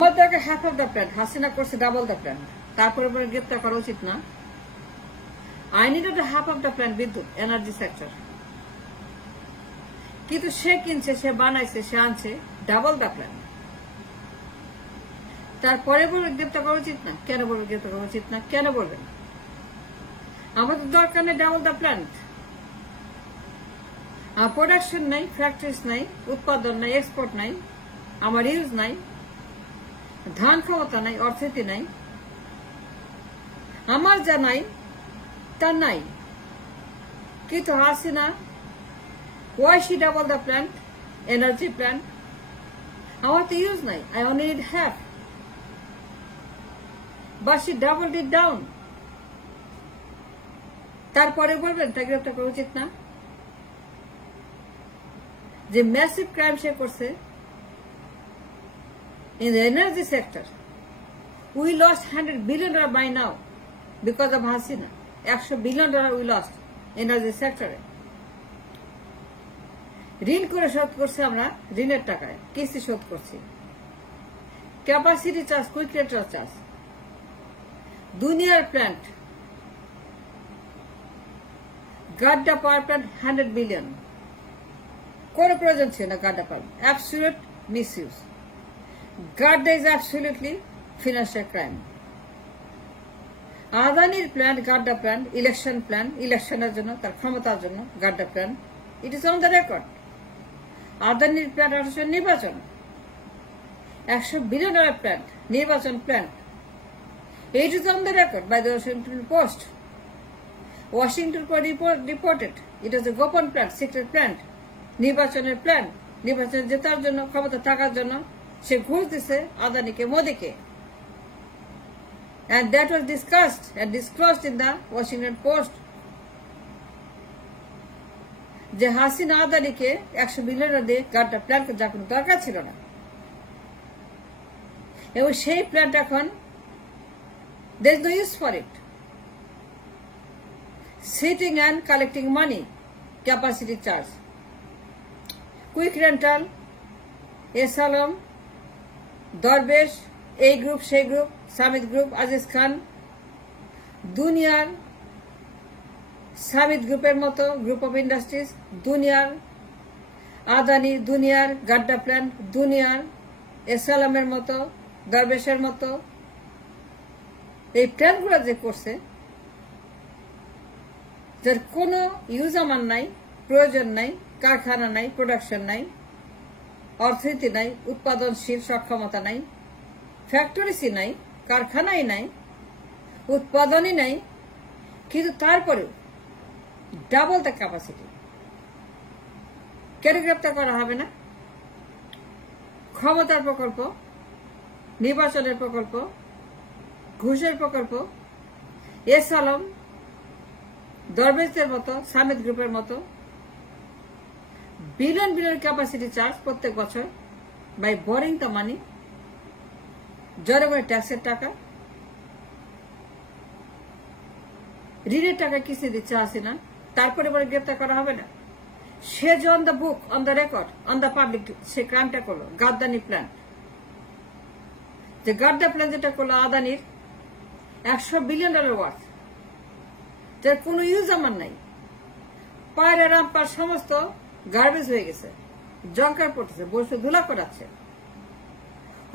আমাদেরকে half of the plan, Hasina করছে double the plan, তারপরে পরে গ্রেপ্তার করা উচিত না? I needed half of the plan, বিদ্যুৎ এনার্জি সেক্টর, কিন্তু সে কিনছে, সে বানাইছে, সে আনছে ডাবল দ্য প্ল্যান। তারপরে বলবে গ্রেপ্তার করা উচিত না? কেন বলবে গ্রেপ্তার করা উচিত না? কেন বলবেন? আমাদের দরকার নেই ডাবল দ্য প্ল্যান। আমার প্রোডাকশন নাই, ফ্যাক্টরিজ নাই, উৎপাদন নাই, এক্সপোর্ট নাই, আমার ইউজ নাই, ধান ক্ষমতা নাই, অর্থনীতি নাই, আমার যা নাই তা নাই। কিন্তু Hasina, why she double the plant, energy plant? আমার তো ইউজ নাই, I only need half, but she doubled it down. তারপরে বলবেন তা গ্রেপ্তার করা উচিত না? যে ম্যাসিভ ক্রাইম সে করছে in the energy sector. We lost $100 billion by now because of Hasina. $100 billion we lost energy sector. ঋণ করে শোধ করছে, আমরা ঋণের টাকায় কিস্তি শোধ করছি। Capacity charge, quick rental charge, দুনিয়ার plant, Godda power plant $100 billion, কোন প্রয়োজন ছিল না Godda power, absolute misuse. Godda is absolutely financial crime. আদানির plan, Godda plan, election plan, ইলেকশনের জন্য, তার ক্ষমতার জন্য Godda plan, it is on the record. আদানির প্ল্যান আসলে নির্বাচন, $100 billion প্ল্যান, নির্বাচন plan, it is on the record by the Washington Post. Washington Post reported it is a গোপন প্ল্যান, সিক্রেট প্ল্যান, নির্বাচনের প্ল্যান, নির্বাচনে জেতার জন্য, ক্ষমতা থাকার জন্য সে ঘুষ দিছে আদানিকে, মোদিকে। And that was discussed and disclosed in the Washington Post. যে হাসিনা আদানিকে $100 billion দিয়ে গাড্ডা প্ল্যান যা কোনো দরকার ছিল না, এবং সেই প্ল্যানটা এখন there is no use for it. Sitting and collecting money, capacity charge, quick rental, এসালম, দরবেশ, এই গ্রুপ, সেই গ্রুপ, সামিদ গ্রুপ, আজিজ খান, দুনিয়ার সামিদ গ্রুপের মতো গ্রুপ অফ ইন্ডাস্ট্রিজ, দুনিয়ার আদানি, দুনিয়ার গাড্ডা প্ল্যান, দুনিয়ার এসালামের মতো, দরবেশের মতো এই প্ল্যানগুলো যে করছে, যার কোনো ইউজ আমার নাই, প্রয়োজন নাই, কারখানা নাই, প্রোডাকশন নাই, অর্থনীতি নাই, উৎপাদনশীল সক্ষমতা নাই, ফ্যাক্টরিসই নাই, কারখানাই নাই, উৎপাদনই নাই, কিন্তু তারপরেও ডাবল দ্য ক্যাপাসিটি। কেন গ্রেপ্তার করা হবে না? ক্ষমতার প্রকল্প, নির্বাচনের প্রকল্প, ঘুষের প্রকল্প, এসালম, দরবেশদের মতো, সামিদ গ্রুপের মতো বিলিয়ন বিলিয়ন ক্যাপাসিটি চার্জ প্রত্যেক বছর বাই বোরিং দ্য মানি, জনগণের ট্যাক্সের টাকা, ঋণের টাকা কিস্তি দিচ্ছে হাসিনা, তারপরে বলে গ্রেপ্তার করা হবে না? সে যে on the book, on the record, on the public সে ক্রাইমটা করলো, গাদ্দানি প্ল্যান। যে গাড্ডা প্ল্যান যেটা করলো আদানির $100 billion ওয়ার্থ, যার কোনো ইউজ আমার নাই, পায়ের রামপার সমস্ত গার্বেজ হয়ে গেছে, জঙ্কার পড়তেছে, বসে ধুলা করাচ্ছে,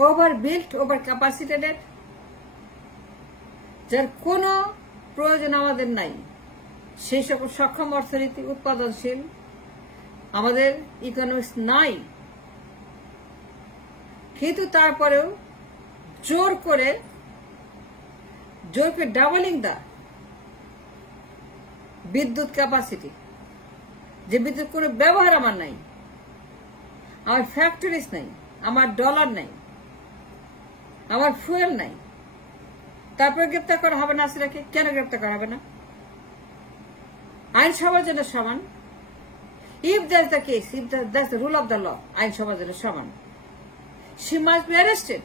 ওভার বিল্ট, ওভার ক্যাপাসিটেড, যার কোনো প্রয়োজন আমাদের নাই। সেই সকল সক্ষম অর্থনীতি, উৎপাদনশীল আমাদের ইকোনমিক্স নাই, কিন্তু তারপরেও জোর করে ডাবলিং দা বিদ্যুৎ ক্যাপাসিটি, যে বিদ্যুৎ কোনো ব্যবহার আমার নাই, আমার ফ্যাক্টরিজ নাই, আমার ডলার নাই, আমার ফুয়েল নাই, তারপরে গ্রেপ্তার করা হবে না হাসিনাকে? কেন গ্রেপ্তার করা হবে না? আইন সবার জন্য সমান। If that's the case, if that's the rule of the law, আইন সবার জন্য সমান, she must be arrested.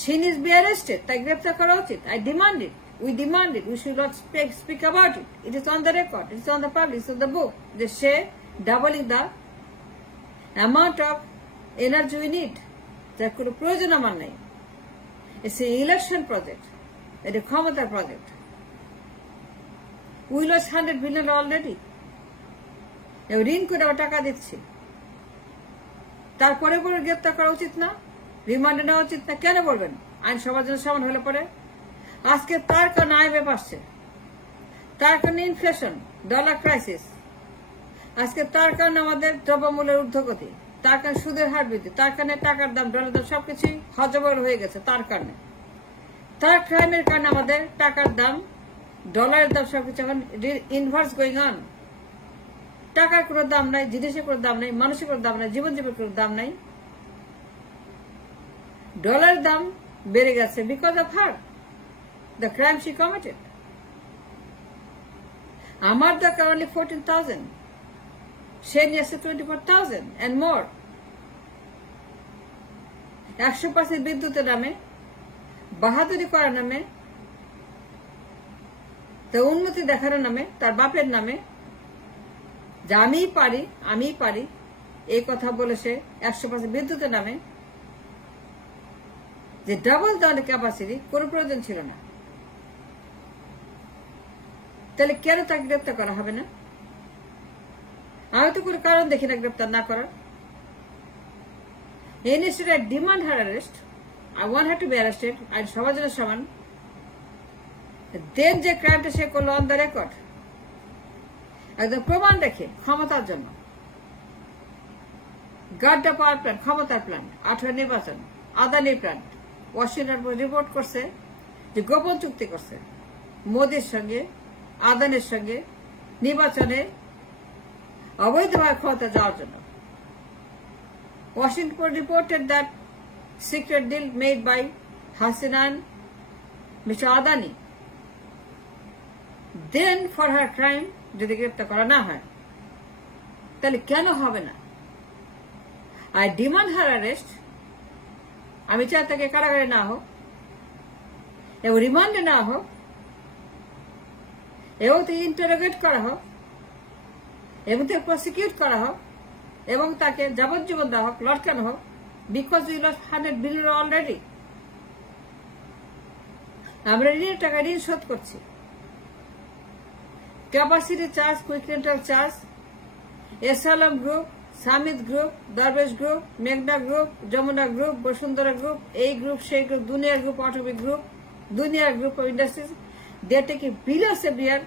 She needs to be arrested. তাই গ্রেপ্তার করা উচিত। I demand it. We demand it. We should not speak about it. It is on the record. It is on the public. It is on the book. They say doubling the amount of energy we need. যার কোনো প্রয়োজন আমার নেই। It's a election project, এটা ক্ষমতার project. We loss 100 billion already. ঋণ করে টাকা দিচ্ছি, তারপরে পরে গ্রেপ্তার করা উচিত না, রিমান্ডে নেওয়া উচিত না? কেন বলবেন আইন সবার জন্য সমান হলে পরে? আজকে তার কারণে আইএমএফ আসছে, তার কারণে ইনফ্লেশন, ডলার ক্রাইসিস, আজকে তার কারণে আমাদের দ্রব্যমূল্যের ঊর্ধ্বগতি, তার কারণে সুদের হার বৃদ্ধি, তার কারণে টাকার দাম, ডলার দাম সবকিছুই হজবল হয়ে গেছে। তার কারণে, তার ক্রাইমের কারণে আমাদের টাকার দাম, ডলারের দাম সবকিছু এখন ইনভার্স গোয়িং অন। টাকার কোনো দাম নাই, জিনিসের কোনো দাম নাই, মানুষের কোনো দাম নাই, জীবন জীবনের কোনো দাম নাই। ডলারের দাম বেড়ে গেছে because of her, the crime she committed. আমার দরকার অনলি 14,000, সে নিয়েছে 24,000 and more। 100% বিদ্যুতের নামে, বাহাদুরি করার নামে, তার উন্নতি দেখানোর নামে, তার বাপের নামে, যে আমিই পারি এই কথা বলে সে 100% বিদ্যুতের নামে যে ডাবল দেওয়ার ক্যাপাসিটি কোনো প্রয়োজন ছিল না। তাহলে কেন তাকে গ্রেপ্তার করা হবে না? আমি তো কোনো কারণ দেখি না গ্রেপ্তার না করার। Instead I demand her arrest, I want her to be arrested, and সবার জন্য সমান। দেন যে ক্রাইমটা সে করলো অন দ্য রেকর্ড, একদম প্রমাণ রেখে, ক্ষমতার জন্য, গাড্ডা পাওয়ার প্ল্যান, ক্ষমতার প্ল্যান, 18 নির্বাচন, আদানির প্ল্যান, ওয়াশিংটন রিপোর্ট করছে যে গোপন চুক্তি করছে মোদির সঙ্গে, আদানির সঙ্গে, নির্বাচনে অবৈধভাবে ক্ষমতা যাওয়ার জন্য। Washington reported that secret deal made by Hasina and Mr. Adani. Then for her crime, যদি গ্রেপ্তার করা না হয় তাহলে কেন হবে না? I demand her arrest, আমি চাই তাকে কারাগারে না হোক এবং রিমান্ডে না হোক এবং তাকে ইন্টারোগেট করা হোক এবং তাকে প্রসিকিউট করা হোক এবং তাকে যাবজ্জীবন দেওয়া হোক, লটকানো হোক, because we lost 100 billion already. আমরা ঋণের টাকা ঋণ শোধ করছি। Capacity charge, quick rental charge, S Alam group, Summit group, Dorbesh group, মেঘনা group, Jamuna group, Bashundhara group, এই গ্রুপ, সেই গ্রুপ, দুনিয়া গ্রুপ, অটোমিক গ্রুপ, দুনিয়া group of industries, they are taking billions every year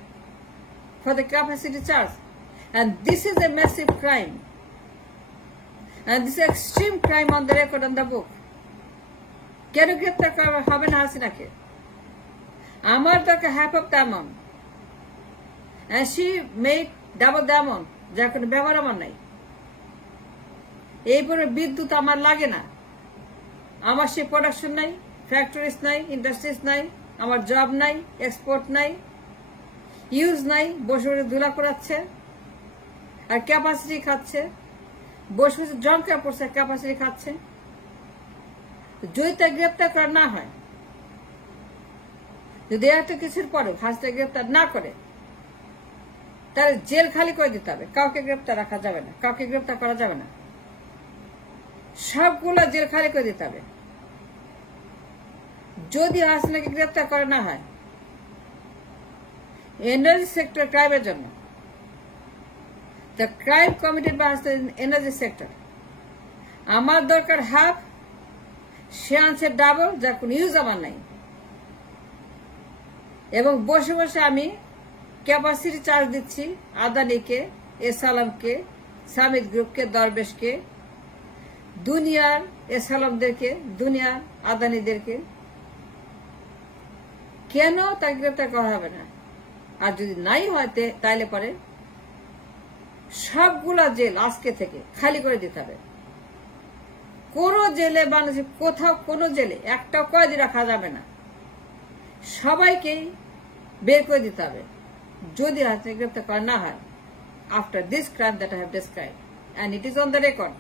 for the capacity charge. And this is a massive crime. And this is extreme crime on the record, on the book. কেন গ্রেপ্তার করা হবে না হাসিনাকে? আমার দরকার half of the amount. And she made double the amount, যার কোনো ব্যবহার আমার নাই। এইপরে বিদ্যুৎ আমার লাগে না, আমার সে প্রোডাকশন নাই, ফ্যাক্টরিজ নাই, ইন্ডাস্ট্রিজ নাই, আমার জব নাই, এক্সপোর্ট নাই, ইউজ নাই, বসে বসে ধুলা করাচ্ছে আর ক্যাপাসিটি খাচ্ছে, বসে বসে জঙ্কা পড়ছে, ক্যাপাসিটি খাচ্ছে। যদি তাই গ্রেপ্তার করা না হয়, যদি এত কিছুর পরেও হাসিনা গ্রেপ্তার না করে, তাহলে জেল খালি করে দিতে হবে। কাউকে গ্রেপ্তার রাখা যাবে না, কাউকে গ্রেপ্তার করা যাবে না, সবগুলো জেল খালি করে দিতে হবে। যদি হাসিনাকে গ্রেপ্তার করা না হয় এনার্জি সেক্টর ক্রাইমের জন্য, the crime committed by energy sector, আমার দরকার হাফ, সে আনছে ডাবল, যার কোন ইউজ আমার নাই। এবং বসে বসে আমি ক্যাপাসিটি চার্জ দিচ্ছি আদানিকে, এসআলমকে, সামিত গ্রুপকে, দরবেশকে, দুনিয়ার এসআলমদেরকে, দুনিয়ার আদানিদেরকে। কেন তাকে গ্রেপ্তার করা হবে না? আর যদি নাই হয় তাইলে পরে সবগুলা জেল আজকে থেকে খালি করে দিতে হবে। কোন জেলে বাংলাদেশে কোথাও কোন জেলে একটাও কয়েদি রাখা যাবে না, সবাইকে বের করে দিতে হবে যদি হাসিনা গ্রেপ্তার করা না হয়। After this crime that I have described, and it is on the record,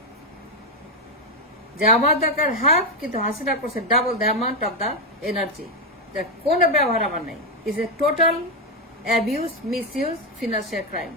যে আমার দরকার হাফ, কিন্তু হাসিনা করছে double the amount of the energy, যার কোনো ব্যবহার আমার নাই। Is a total abuse, misuse, financial crime.